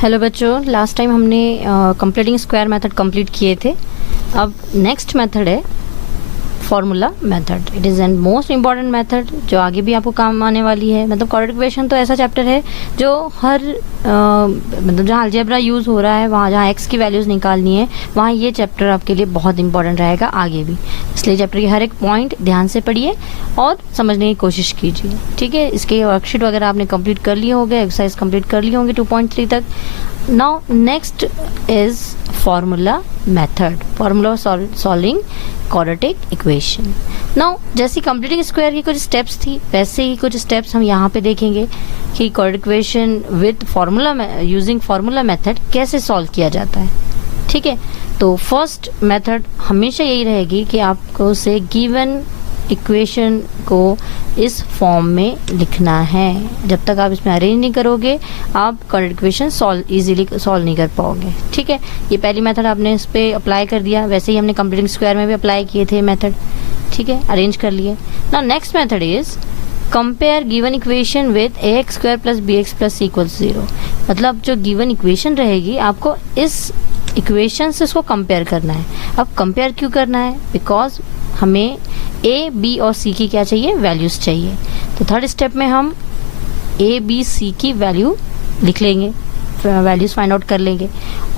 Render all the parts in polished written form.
Hello बच्चों, last time हमने completing square method complete किए थे। अब नेक्स्ट मेथड है formula method. It is an most important method जो आगे भी आपको काम आने वाली है। मतलब क्वाड्रेटिक इक्वेशन तो ऐसा चैप्टर है जो हर मतलब जहाँ अलजेब्रा यूज़ हो रहा है, वहाँ जहाँ एक्स की वैल्यूज़ निकालनी है, वहाँ ये चैप्टर आपके लिए बहुत इंपॉर्टेंट रहेगा आगे भी। इसलिए चैप्टर के हर एक पॉइंट ध्यान से पढ़िए और समझने की कोशिश कीजिए। ठीक है, इसके वर्कशीट वगैरह आपने कंप्लीट कर लिए होंगे, एक्सरसाइज कंप्लीट कर लिए होंगे 2.3 तक। Now next is formula method, formula solving quadratic equation. Now जैसे completing square की कुछ steps थी, वैसे ही कुछ steps हम यहाँ पे देखेंगे कि quadratic equation with formula using formula method कैसे solve किया जाता है। ठीक है, तो फर्स्ट मेथड हमेशा यही रहेगी कि आपको से गिवन इक्वेशन को इस फॉर्म में लिखना है। जब तक आप इसमें अरेंज नहीं करोगे आप क्वाड्रेटिक इक्वेशन इजीली सॉल्व नहीं कर पाओगे। ठीक है, ये पहली मेथड आपने इस पे अप्लाई कर दिया, वैसे ही हमने कंप्लीटिंग स्क्वायर में भी अप्लाई किए थे मेथड। ठीक है, अरेंज कर लिए। Now next method is compare given equation with ax square plus bx plus equals 0। मतलब जो गिवन इक्वेशन रहेगी आपको इस इक्वेशन से उसको कंपेयर करना है। अब कंपेयर क्यों करना है? बिकॉज हमें ए बी और सी की क्या चाहिए, वैल्यूज चाहिए। तो थर्ड स्टेप में हम ए बी सी की वैल्यू लिख लेंगे, वैल्यूज फाइंड आउट कर लेंगे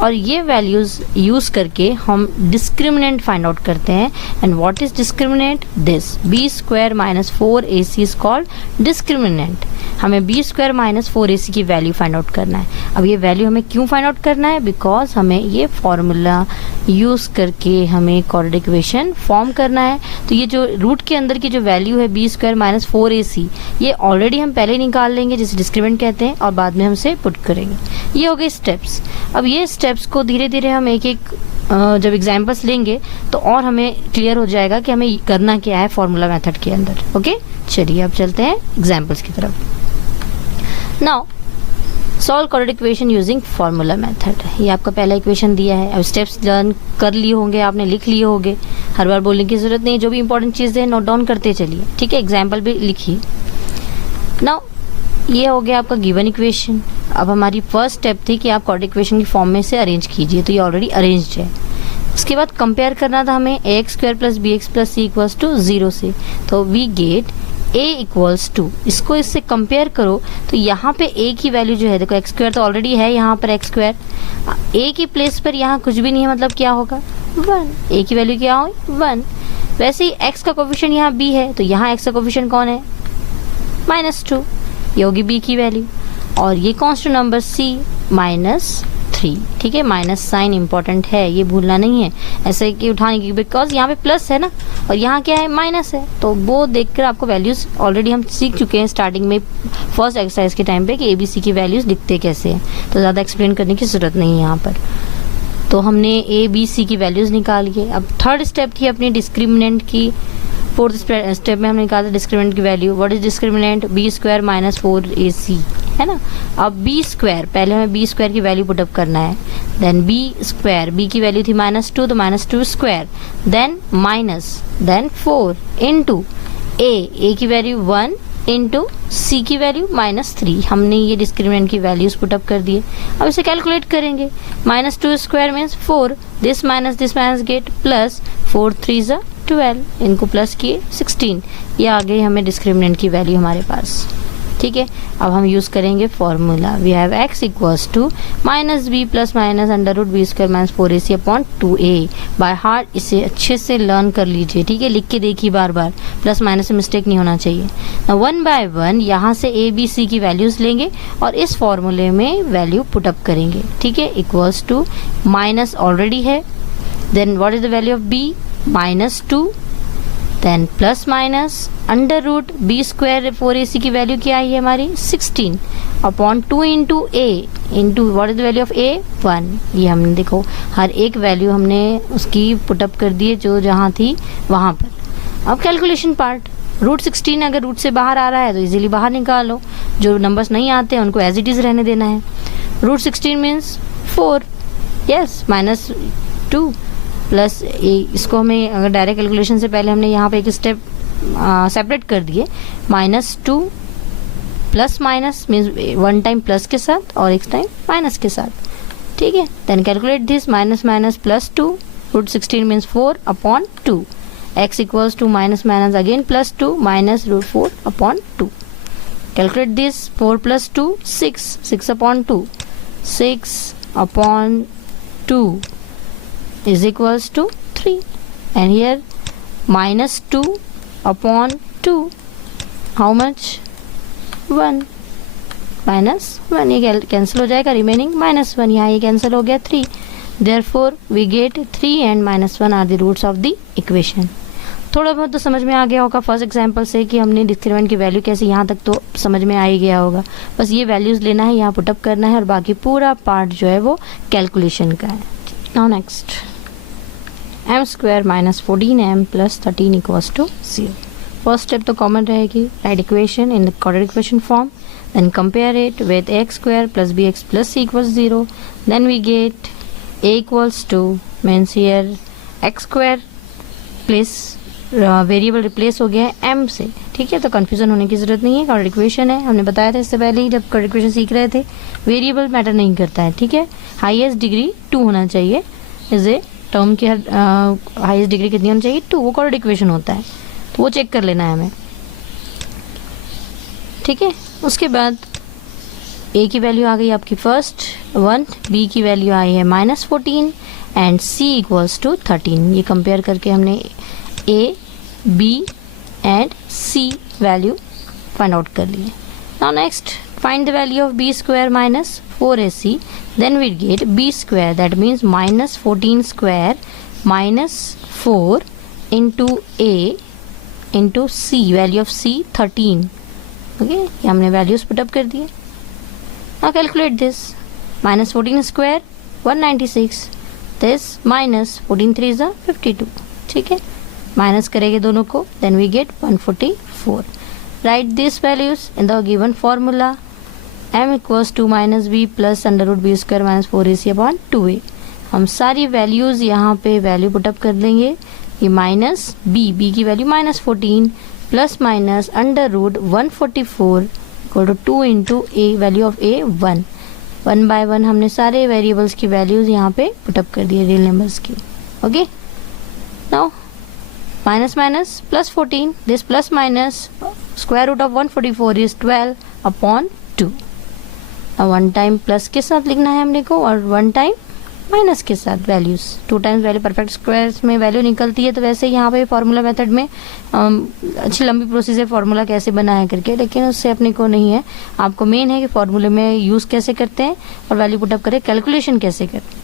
और ये वैल्यूज यूज करके हम डिस्क्रिमिनेंट फाइंड आउट करते हैं। And what is discriminant? This b square minus 4ac is called discriminant. हमें बी स्क्वायर माइनस 4ac की वैल्यू फाइंड आउट करना है। अब ये वैल्यू हमें क्यों फाइंड आउट करना है? बिकॉज हमें ये फॉर्मूला यूज करके हमें क्वाड्रेटिक इक्वेशन फॉर्म करना है। तो ये जो रूट के अंदर की जो वैल्यू है बी स्क्वायर माइनस 4ac, ये ऑलरेडी हम पहले निकाल लेंगे जिसे डिस्क्रिमिनेंट कहते हैं, और बाद में हम इसे पुट करेंगे। ये हो गए स्टेप्स। अब ये स्टेप्स को धीरे धीरे हम एक एक जब एग्जाम्पल्स लेंगे तो और हमें क्लियर हो जाएगा कि हमें करना क्या है फॉर्मूला मेथड के अंदर। ओके, चलिए अब चलते हैं एग्जाम्पल्स की तरफ। Now solve quadratic equation using formula method. ये आपका पहला इक्वेशन दिया है। अब स्टेप्स लर्न कर लिए होंगे, आपने लिख लिए होंगे, हर बार बोलने की जरूरत नहीं। जो भी इंपॉर्टेंट चीज़ें हैं नोट डाउन करते चलिए। ठीक है, एग्जाम्पल भी लिखिए। नाउ ये हो गया आपका गिवन इक्वेशन। अब हमारी फर्स्ट स्टेप थी कि आप क्वाड्रेटिक इक्वेशन की फॉर्म में से अरेंज कीजिए, तो ये ऑलरेडी अरेंज्ड है। उसके बाद कंपेयर करना था हमें ax square plus bx plus c equals to 0 से। तो we get a equals to, इसको इससे कंपेयर करो तो यहाँ पे a की वैल्यू जो है, देखो x स्क्वायर तो ऑलरेडी है यहाँ पर, x स्क्वायर a की प्लेस पर यहाँ कुछ भी नहीं है, मतलब क्या होगा 1। a की वैल्यू क्या होगी 1। वैसे ही x का कोफिशिएंट यहाँ b है, तो यहाँ x का कोफिशिएंट कौन है -2, ये होगी b की वैल्यू। और ये कांस्टेंट नंबर c -3। ठीक है, माइनस साइन इंपॉर्टेंट है, ये भूलना नहीं है ऐसे कि उठाने की, बिकॉज यहाँ पे प्लस है ना और यहाँ क्या है माइनस है। तो वो देखकर आपको वैल्यूज ऑलरेडी हम सीख चुके हैं स्टार्टिंग में फर्स्ट एक्सरसाइज के टाइम पे कि ABC की वैल्यूज लिखते कैसे हैं, तो ज़्यादा एक्सप्लेन करने की जरूरत नहीं है यहाँ पर। तो हमने ABC की वैल्यूज निकाल लिए। अब थर्ड स्टेप थी अपनी डिस्क्रिमिनेंट की। फोर्थ स्टेप में हमने निकाला डिस्क्रिमिनेंट की value. What is discriminant? B square minus 4ac है ना। अब बी स्क्वायर, पहले हमें बी स्क्वायर की वैल्यू पुटअप करना है। देन बी स्क्वायर, बी की वैल्यू थी -2, तो -2 square, then minus, then 4 into A की वैल्यू 1 इंटू सी की वैल्यू -3। हमने ये डिस्क्रिमिनेंट की वैल्यूज पुटअप कर दिए। अब इसे कैलकुलेट करेंगे। -2 square means 4, this minus gate plus 4 3 ज़ा 12, इनको प्लस किए 16। ये आ गई हमें डिस्क्रिमिनेंट की वैल्यू हमारे पास। ठीक है, अब हम यूज करेंगे formula. We have x equals to -b plus minus under root b square minus 4ac upon 2a। By heart इसे अच्छे से लर्न कर लीजिए। ठीक है, लिख के देखिए बार बार, प्लस माइनस से मिस्टेक नहीं होना चाहिए। 1 बाय 1 यहाँ से a b c की वैल्यूज लेंगे और इस फॉर्मूले में वैल्यू पुटअप करेंगे। ठीक है, इक्वल्स टू माइनस ऑलरेडी है, then what is the value of b -2, then plus minus under root b square 4ac की वैल्यू क्या आई है हमारी 16 upon 2 into a into what is the value of a 1। ये हमने देखो हर एक वैल्यू हमने उसकी पुटअप कर दी है जो जहाँ थी वहाँ पर। अब कैलकुलेशन पार्ट, रूट 16 अगर रूट से बाहर आ रहा है तो इजीली बाहर निकालो, जो नंबर्स नहीं आते हैं उनको एज इट इज रहने देना है। रूट 16 मीन्स 4, यस -2 प्लस इसको हमें अगर डायरेक्ट कैलकुलेशन से पहले हमने यहाँ पे एक स्टेप सेपरेट कर दिए, -2 plus minus means one time plus के साथ और एक टाइम माइनस के साथ, ठीक है। Then calculate this, minus minus plus 2, root 16 means 4 upon 2, x equals to minus minus again plus 2 minus root 4 upon 2. Calculate this, 4 plus 2, 6, 6 upon 2, 6 upon 2 is equals to 3. And here minus 2 upon 2, how much? 1. Minus 1, ये cancel हो जाएगा, remaining minus 1, यहाँ ये cancel हो गया 3. Therefore we get 3 and minus 1 are the roots of the equation. थोड़ा बहुत तो समझ में आ गया होगा फर्स्ट एग्जांपल से कि हमने डिस्क्रिमिनेंट की वैल्यू कैसे, यहाँ तक तो समझ में आ ही गया होगा. बस ये वैल्यूज़ लेना है, यहाँ पुटअप करना है और बाकी पूरा पार्ट जो है वो कैलकुलेशन का है. Now next, m square minus 14m plus 13 equals to 0. First step तो कॉमन रहेगी, write equation in the coordinate equation form, then compare it with x square plus bx plus c equals 0. Then we get a equals to means here x square plus variable replace हो गया है m से, ठीक है. तो confusion होने की ज़रूरत नहीं है, कोऑर्डिनेट इक्वेशन है, हमने बताया था इससे पहले ही जब कोऑर्डिनेट इक्वेशन सीख रहे थे. वेरिएबल मैटर नहीं करता है, ठीक है. हाईएस्ट डिग्री 2 होना चाहिए, इज ए टर्म की हाईएस्ट डिग्री कितनी होनी चाहिए 2, वो कोऑर्डिनेट इक्वेशन होता है, तो वो चेक कर लेना है हमें, ठीक है. उसके बाद a की वैल्यू आ गई आपकी फर्स्ट 1, b की वैल्यू आई है minus 14 and c equals to 13. ये कंपेयर करके हमने a, b and c value find out कर लिए. Now next find the value of b square minus 4ac, then we get b square, that means minus 14 square minus 4 into a into c, value of c 13. Okay, ये हमने values put up कर दिए. Now calculate this, minus 14 square 196, this minus 14 3 is 52, ठीक है. Minus करेंगे दोनों को, then we get 144. Write this values in the given formula, m equals to minus b plus under root b square minus 4ac upon 2a. हम सारी values यहाँ पे value put up कर देंगे. ये माइनस b की value minus 14 plus minus under root 144 equal to 2 into a, value of a 1. 1 by 1 हमने सारे वेरिएबल्स की वैल्यूज़ यहाँ पे पुटअप कर दिए, रियल नंबर्स की. Okay, now minus minus plus 14, this plus minus square root of 144 is 12 upon 2. अब one time plus के साथ लिखना है हमने को और वन टाइम माइनस के साथ values. 2 times value perfect squares में वैल्यू निकलती है, तो वैसे यहाँ पे फार्मूला मेथड में अच्छी लंबी प्रोसेस है फार्मूला कैसे बनाया करके, लेकिन उससे अपने को नहीं है. आपको मेन है कि फार्मूले में यूज़ कैसे करते हैं और वैल्यू पुटअप करें, कैलकुलेशन कैसे करते हैं.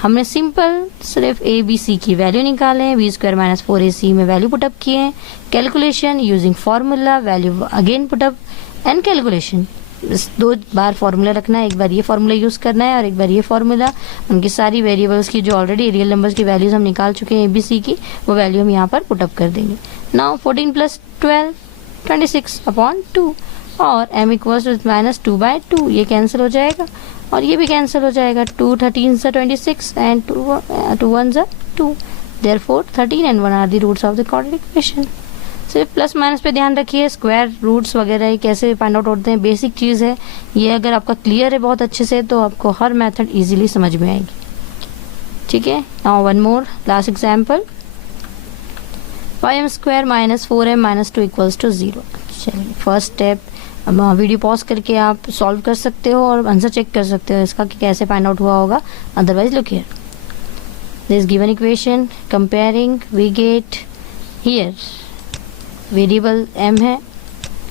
हमने सिंपल सिर्फ ए बी सी की वैल्यू निकाले हैं, बी स्क्वायर माइनस 4ac में वैल्यू पुटअप किए हैं. Calculation using formula, value again put up and calculation. इस 2 बार फार्मूला रखना है, एक बार ये फार्मूला यूज़ करना है और एक बार ये फार्मूला. उनकी सारी वेरिएबल्स की जो ऑलरेडी रियल नंबर्स की वैल्यूज हम निकाल चुके हैं ए बी सी की, वो वैल्यू हम यहाँ पर पुटअप कर देंगे. नाउ 14 प्लस 12 26 अपॉन 2 और m equals to minus 2 by 2, ये कैंसिल हो जाएगा और ये भी कैंसिल हो जाएगा. 2 13 से 26 एंड 2 1 से 2. Therefore 13 and 1 are the roots of the coordinate equation. सिर्फ प्लस माइनस पे ध्यान रखिए, स्क्वायर रूट्स वगैरह कैसे फाइंड आउट होते हैं, बेसिक चीज़ है ये. अगर आपका क्लियर है बहुत अच्छे से तो आपको हर मेथड इजीली समझ में आएगी, ठीक है. Now one more last example, 5m square minus 4m minus 2 equals to 0. चलिए फर्स्ट स्टेप, अब वीडियो पॉज करके आप सॉल्व कर सकते हो और आंसर चेक कर सकते हो इसका कि कैसे फाइंड आउट हुआ होगा. Otherwise look here, this given equation comparing we get here variable m है,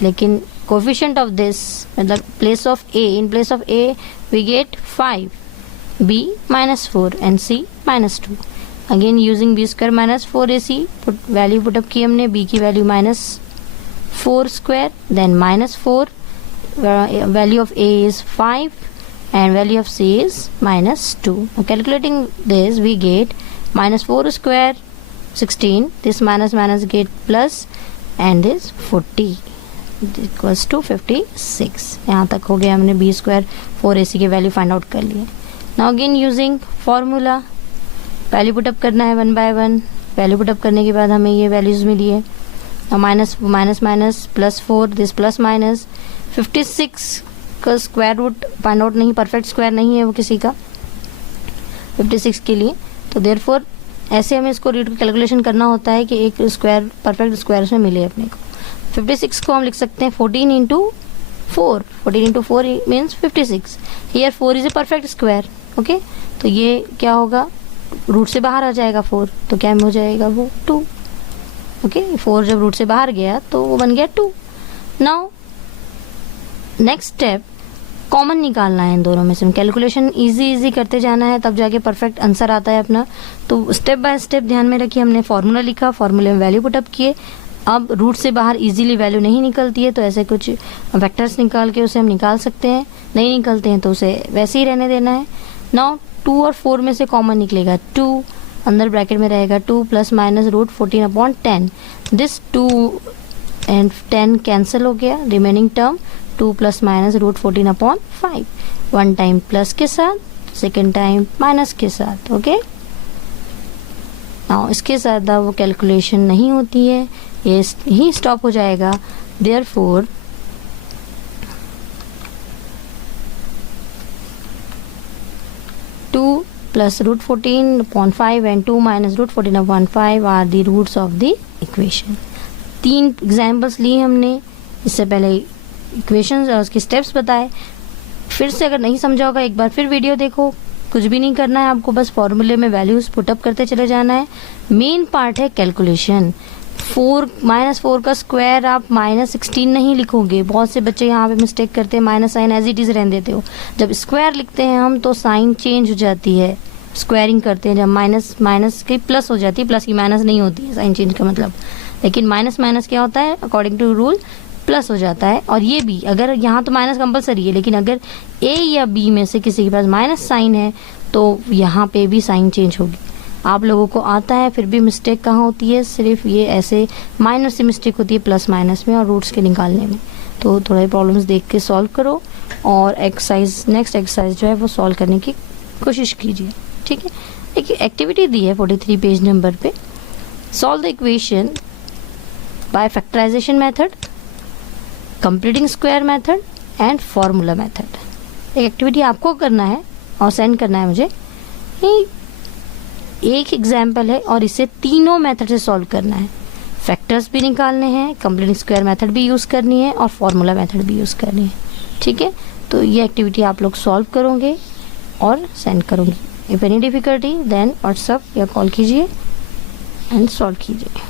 लेकिन कोफिशिएंट ऑफ दिस मतलब place of a, in place of a we get 5, b minus 4 and c minus 2. Again using b square minus 4ac value put up की हमने. b की value minus 4 square, then minus 4, value of a is 5 and value of c is minus 2. Now calculating this we get minus 4 square 16, this minus minus get plus and this 40 equals to 56. यहाँ तक हो गया, हमने b square 4ac के value find out कर लिए. Now again using formula value put up करना है 1 by 1. वैल्यू पुटअप करने के बाद हमें ये वैल्यूज मिली है. Minus minus minus plus 4, this plus minus 56 का स्क्वायर रूट फाइंड आउट नहीं, परफेक्ट स्क्वायर नहीं है वो किसी का 56 के लिए, तो देयरफॉर ऐसे हमें इसको रूट की कैलकुलेशन करना होता है कि एक स्क्वायर परफेक्ट स्क्वायर में मिले अपने को। 56 को हम लिख सकते हैं 14 into 4, 14 into 4 means 56। Here 4 is a perfect square, okay. तो ये क्या होगा, रूट से बाहर आ जाएगा 4, तो क्या हो जाएगा वो 2, ओके। 4 जब रूट से बाहर गया तो वो बन गया 2। नाउ नेक्स्ट स्टेप, कॉमन निकालना है इन दोनों में से। कैलकुलेशन इजी करते जाना है, तब जाके परफेक्ट आंसर आता है अपना। तो स्टेप बाय स्टेप ध्यान में रखिए, हमने फॉर्मूला लिखा, फॉर्मूले में वैल्यू पुटअप किए। अब रूट से बाहर इजीली वैल्यू नहीं निकलती है, तो ऐसे कुछ वेक्टर्स निकाल के उसे हम निकाल सकते हैं। नहीं निकलते हैं तो उसे वैसे ही रहने देना है। नाउ 2 और 4 में से कॉमन निकलेगा 2, अंदर ब्रैकेट में रहेगा 2 plus minus root 14/10। This 2 and 10 cancel हो गया, remaining term 2 plus minus root 14/5। 1 time plus के साथ, सेकेंड टाइम माइनस के साथ, ओके। नाउ इसके साथ वो कैलकुलेशन नहीं होती है, ये ही स्टॉप हो जाएगा। Therefore plus root 14/5 and 2 minus root 14/5 are the roots of the equation। 3 examples लिए हमने, इससे पहले इक्वेशंस और उसके स्टेप्स बताए। फिर से अगर नहीं समझा होगा एक बार फिर वीडियो देखो, कुछ भी नहीं करना है आपको, बस फॉर्मूले में वैल्यूज पुटअप करते चले जाना है। मेन पार्ट है कैलकुलेशन। 4 का स्क्वायर आप -16 नहीं लिखोगे, बहुत से बच्चे यहाँ पे मिस्टेक करते हैं, minus sign as it is रहने देते हो। जब स्क्वायर लिखते हैं हम तो साइन चेंज हो जाती है, स्क्वायरिंग करते हैं जब माइनस की प्लस हो जाती है, प्लस की माइनस नहीं होती है साइन चेंज का मतलब। लेकिन माइनस क्या होता है, अकॉर्डिंग टू रूल प्लस हो जाता है। और ये भी अगर यहाँ तो माइनस कंपलसरी है, लेकिन अगर ए या बी में से किसी के पास माइनस साइन है तो यहाँ पे भी साइन चेंज होगी। आप लोगों को आता है, फिर भी मिस्टेक कहाँ होती है, सिर्फ ये ऐसे माइनस से मिस्टेक होती है प्लस माइनस में और रूट्स के निकालने में। तो थोड़ा प्रॉब्लम्स देख के सॉल्व करो और एक्सरसाइज नेक्स्ट एक्सरसाइज जो है वो सॉल्व करने की कोशिश कीजिए, ठीक है। एक एक्टिविटी दी है 43 पेज नंबर पे, solve the equation by factorization method, completing square method and formula method. एक एक्टिविटी आपको करना है और सेंड करना है मुझे। एक एग्जाम्पल है और इसे तीनों मेथड से सॉल्व करना है। फैक्टर्स भी निकालने हैं, कंप्लीटिंग स्क्वायर मेथड भी यूज़ करनी है और फॉर्मूला मेथड भी यूज़ करनी है, ठीक है। तो ये एक्टिविटी आप लोग सॉल्व करोगे और सेंड करोगे। If any difficulty then WhatsApp या कॉल कीजिए एंड सॉल्व कीजिए।